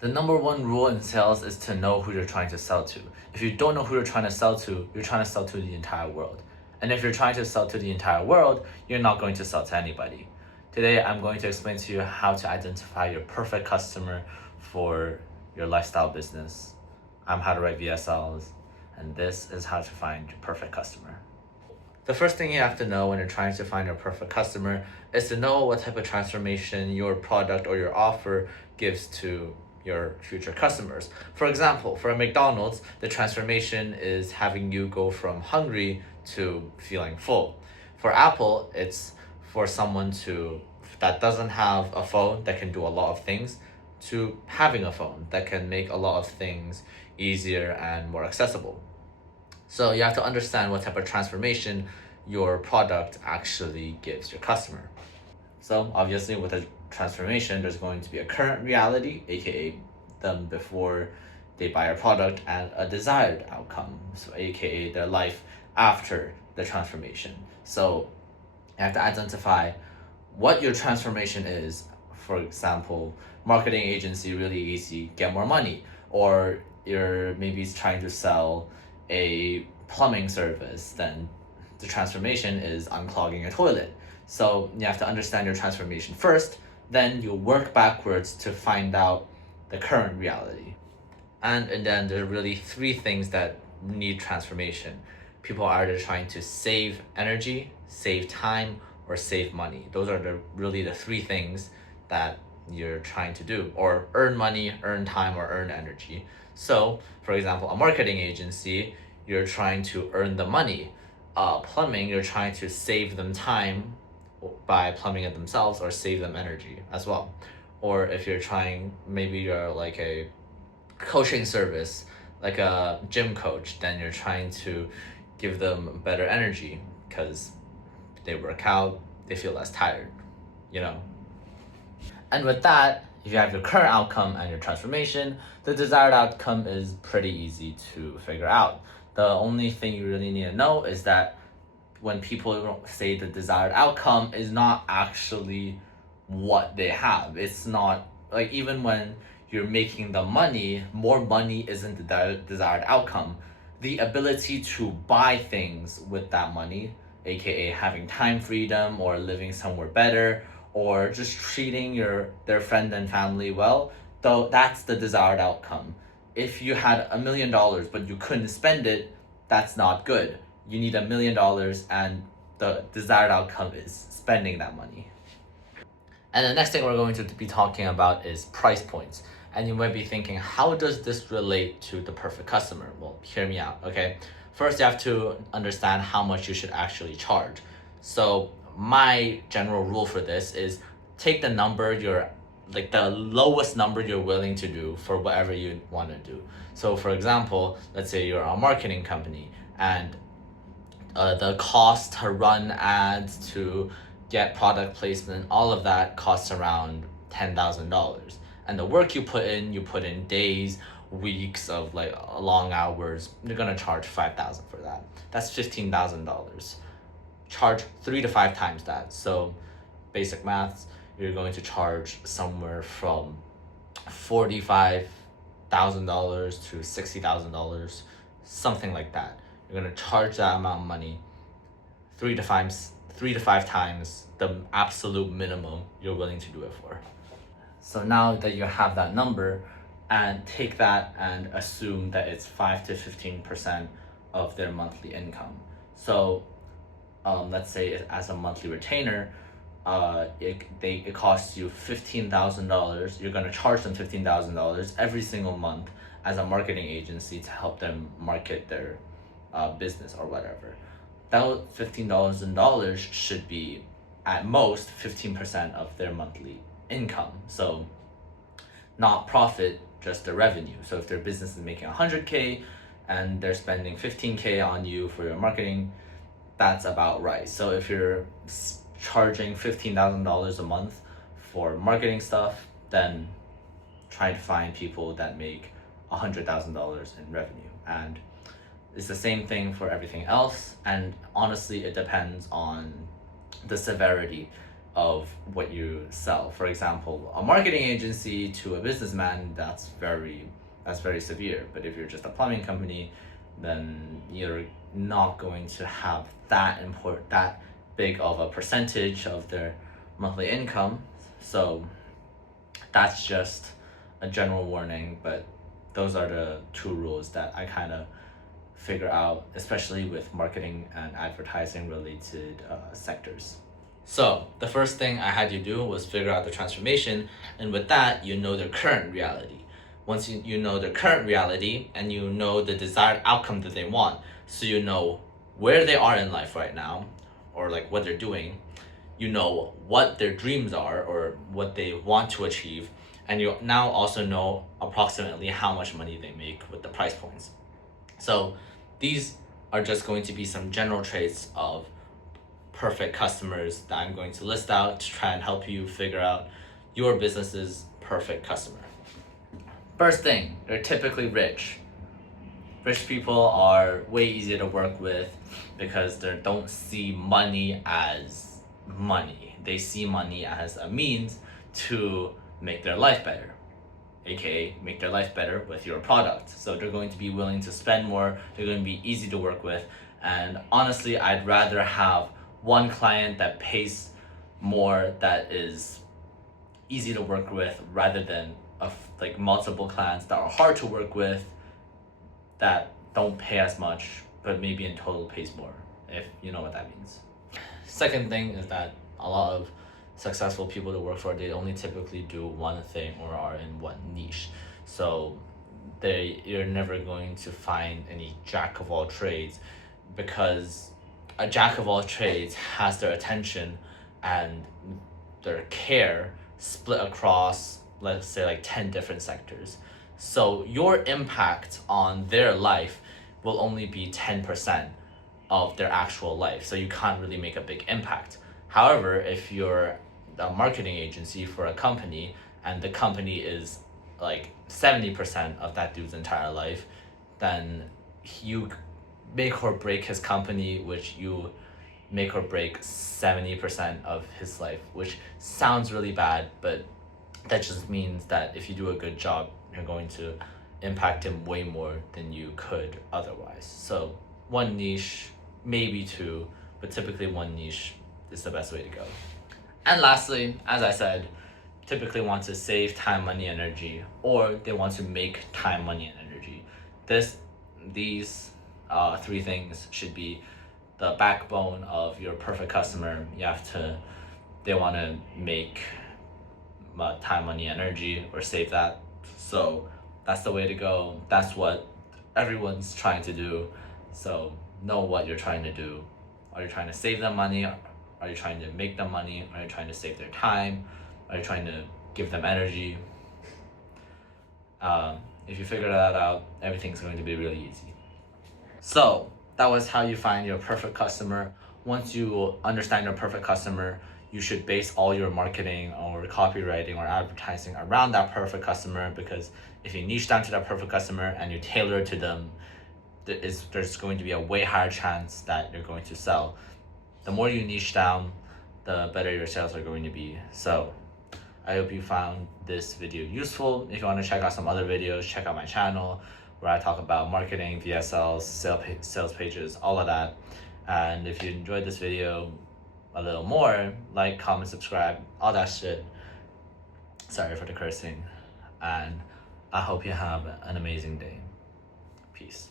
The number one rule in sales is to know who you're trying to sell to. If you don't know who you're trying to sell to, you're trying to sell to the entire world. And if you're trying to sell to the entire world, you're not going to sell to anybody. Today, I'm going to explain to you how to identify your perfect customer for your lifestyle business. I'm how to write VSLs, and this is how to find your perfect customer. The first thing you have to know when you're trying to find your perfect customer is to know what type of transformation your product or your offer gives to your future customers. For example, for a McDonald's, the transformation is having you go from hungry to feeling full. For Apple, it's for someone to that doesn't have a phone that can do a lot of things to having a phone that can make a lot of things easier and more accessible. So you have to understand what type of transformation your product actually gives your customer. So obviously with a transformation, there's going to be a current reality, aka them before they buy a product, and a desired outcome, so aka their life after the transformation. So you have to identify what your transformation is. For example, marketing agency, really easy, get more money. Or you're maybe trying to sell a plumbing service, then the transformation is unclogging a toilet. So you have to understand your transformation first, then you work backwards to find out the current reality. And then there are really three things that need transformation. People are either trying to save energy, save time, or save money. Those are really the three things that you're trying to do, or earn money, earn time, or earn energy. So, for example, a marketing agency, you're trying to earn the money. Plumbing, you're trying to save them time by plumbing it themselves, or save them energy as well. Or if you're trying, maybe you're like a coaching service, like a gym coach, then you're trying to give them better energy because they work out, they feel less tired, you know. And with that, if you have your current outcome and your transformation, the desired outcome is pretty easy to figure out. The only thing you really need to know is that when people say the desired outcome is not actually what they have. It's not like, even when you're making the money, more money isn't the desired outcome. The ability to buy things with that money, aka having time freedom or living somewhere better or just treating their friend and family well, though that's the desired outcome. If you had $1 million but you couldn't spend it, that's not good. You need $1 million, and the desired outcome is spending that money. And the next thing we're going to be talking about is price points. And you might be thinking, how does this relate to the perfect customer? Well, hear me out, okay? First, you have to understand how much you should actually charge. So my general rule for this is take the number you're like the lowest number you're willing to do for whatever you want to do. So for example, let's say you're a marketing company, and the cost to run ads, to get product placement, all of that costs around $10,000. And the work you put in days, weeks of like long hours, you're gonna charge 5,000 for that. That's $15,000. Charge 3 to 5 times that. So basic maths, you're going to charge somewhere from $45,000 to $60,000, something like that. You're gonna charge that amount of money 3 to 5 times the absolute minimum you're willing to do it for. So now that you have that number, and take that and assume that it's 5 to 15% of their monthly income. So let's say as a monthly retainer, it costs you $15,000. You're gonna charge them $15,000 every single month as a marketing agency to help them market their business or whatever. That $15,000 should be at most 15% of their monthly income. So not profit, just the revenue. So if their business is making 100K and they're spending 15K on you for your marketing, that's about right. So if you're charging $15,000 a month for marketing stuff, then try to find people that make $100,000 in revenue. And it's the same thing for everything else. And honestly, it depends on the severity. of what you sell. For example, a marketing agency to a businessman, that's very severe. But if you're just a plumbing company, then you're not going to have that big of a percentage of their monthly income. So that's just a general warning, but those are the two rules that I kind of figure out, especially with marketing and advertising related sectors. So the first thing I had you do was figure out the transformation, and with that, you know their current reality. Once you know their current reality and you know the desired outcome that they want, so you know where they are in life right now, or like what they're doing, you know what their dreams are or what they want to achieve, and you now also know approximately how much money they make with the price points. So these are just going to be some general traits of perfect customers that I'm going to list out to try and help you figure out your business's perfect customer. First thing, they're typically rich. Rich people are way easier to work with because they don't see money as money. They see money as a means to make their life better, aka make their life better with your product. So they're going to be willing to spend more, they're going to be easy to work with, and honestly, I'd rather have one client that pays more, that is easy to work with, rather than like multiple clients that are hard to work with, that don't pay as much, but maybe in total pays more, if you know what that means. Second thing is that a lot of successful people to work for, they only typically do one thing or are in one niche. So you're never going to find any jack of all trades, because a jack of all trades has their attention and their care split across, let's say, like 10 different sectors. So your impact on their life will only be 10% of their actual life. So you can't really make a big impact. However, if you're a marketing agency for a company and the company is like 70% of that dude's entire life, then you make or break his company, which you make or break 70% of his life, which sounds really bad, but that just means that if you do a good job, you're going to impact him way more than you could otherwise. So one niche, maybe two, but typically one niche is the best way to go. And lastly, as I said, typically want to save time, money, energy, or they want to make time, money, and energy. These three things should be the backbone of your perfect customer. They want to make time, money, energy, or save that. So that's the way to go. That's what everyone's trying to do. So know what you're trying to do. Are you trying to save them money? Are you trying to make them money? Are you trying to save their time? Are you trying to give them energy? If you figure that out, everything's going to be really easy. So that was how you find your perfect customer. Once you understand your perfect customer, you should base all your marketing or copywriting or advertising around that perfect customer, because if you niche down to that perfect customer and you tailor it to them, there's going to be a way higher chance that you're going to sell. The more you niche down, the better your sales are going to be. So I hope you found this video useful. If you want to check out some other videos, check out my channel where I talk about marketing, VSLs, sales pages, all of that. And if you enjoyed this video a little more, like, comment, subscribe, all that shit. Sorry for the cursing. And I hope you have an amazing day. Peace.